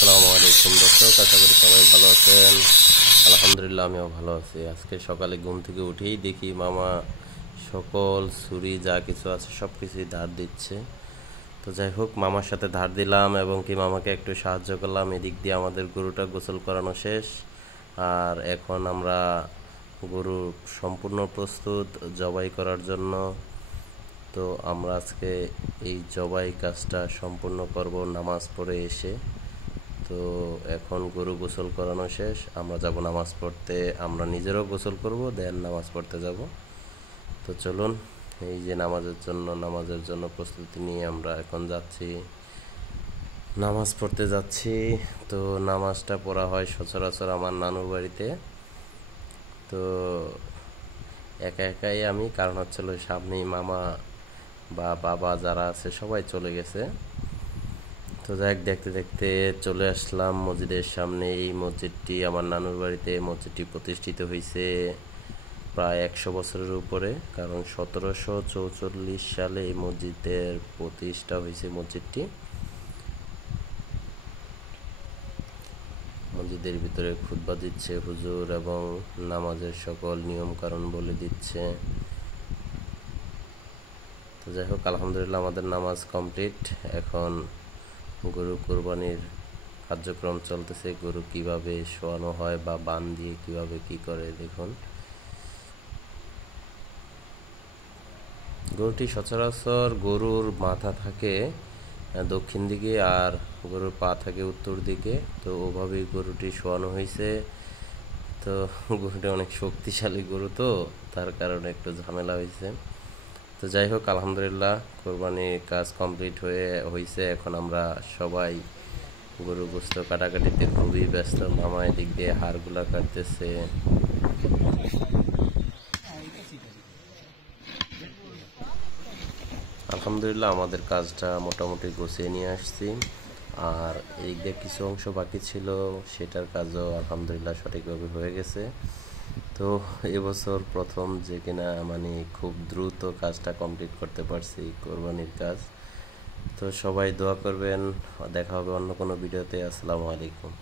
আসসালামু আলাইকুম দর্শক, আশা করি সবাই ভালো আছেন। আলহামদুলিল্লাহ আমিও ভালো আছি। আজকে সকালে ঘুম থেকে উঠেই দেখি মামা সকল ছুরি যা কিছু আছে সব কিছুই ধার দিচ্ছে। তো যাই হোক, মামার সাথে ধার দিলাম এবং কি মামাকে একটু সাহায্য করলাম। এদিক দিয়ে আমাদের গরুটা গোসল করানো শেষ, আর এখন আমরা গরু সম্পূর্ণ প্রস্তুত জবাই করার জন্য। তো আমরা আজকে এই জবাই কাজটা সম্পূর্ণ করব নামাজ পড়ে এসে। তো এখন গরু গোসল করানো শেষ, আমরা যাব নামাজ পড়তে। আমরা নিজেরও গোসল করব, দেন নামাজ পড়তে যাব। তো চলুন, এই যে নামাজের জন্য প্রস্তুতি নিয়ে আমরা এখন যাচ্ছি, নামাজ পড়তে যাচ্ছি। তো নামাজটা পড়া হয় সচরাচর আমার নানুর বাড়িতে। তো একা একাই আমি, কারণ হচ্ছিল সামনেই মামা বা বাবা যারা আছে সবাই চলে গেছে। তো যাই দেখতে দেখতে চলে আসলাম মসজিদের সামনে। এই মসজিদটি আমার নানুর বাড়িতে, মসজিদটি প্রতিষ্ঠিত হয়েছে প্রায় 100 বছরের উপরে, কারণ 1744 সালে এই মসজিদের প্রতিষ্ঠা হয়েছে। মসজিদের ভিতরে খুতবা দিচ্ছে হুজুর এবং নামাজের সকল নিয়ম কারণ বলে দিচ্ছে। তো যাই হোক, আলহামদুলিল্লাহ আমাদের নামাজ কমপ্লিট। এখন গরু কোরবানির কার্যক্রম চলতেছে। গরু কিভাবে শোয়ানো হয় বা বান দিয়ে কিভাবে কি করে দেখুন। গরুটি সচরাচর গরুর মাথা থাকে দক্ষিণ দিকে আর গরুর পা থাকে উত্তর দিকে। তো ওভাবেই গরুটি শোয়ানো হয়েছে। তো গরুটি অনেক শক্তিশালী গরু, তো তার কারণে একটু ঝামেলা হয়েছে। তো যাই হোক, আলহামদুলিল্লাহ কোরবানির কাজ কমপ্লিট হয়েছে। এখন আমরা সবাই গরু গোস্ত কাটাকাটিতে খুবই ব্যস্ত। মামা এদিক দিয়ে হাড়গুলা কাটতেছে। আলহামদুলিল্লাহ আমাদের কাজটা মোটামুটি গুছিয়ে নিয়ে আসছি, আর এদিক দিয়ে কিছু অংশ বাকি ছিল, সেটার কাজও আলহামদুলিল্লাহ সঠিকভাবে হয়ে গেছে। তো এবছর প্রথম যে কিনা মানে খুব দ্রুত কাজটা কমপ্লিট করতে পারছি, কোরবানির কাজ। তো সবাই দোয়া করবেন। দেখা হবে অন্য কোনো ভিডিওতে। আসসালামু আলাইকুম।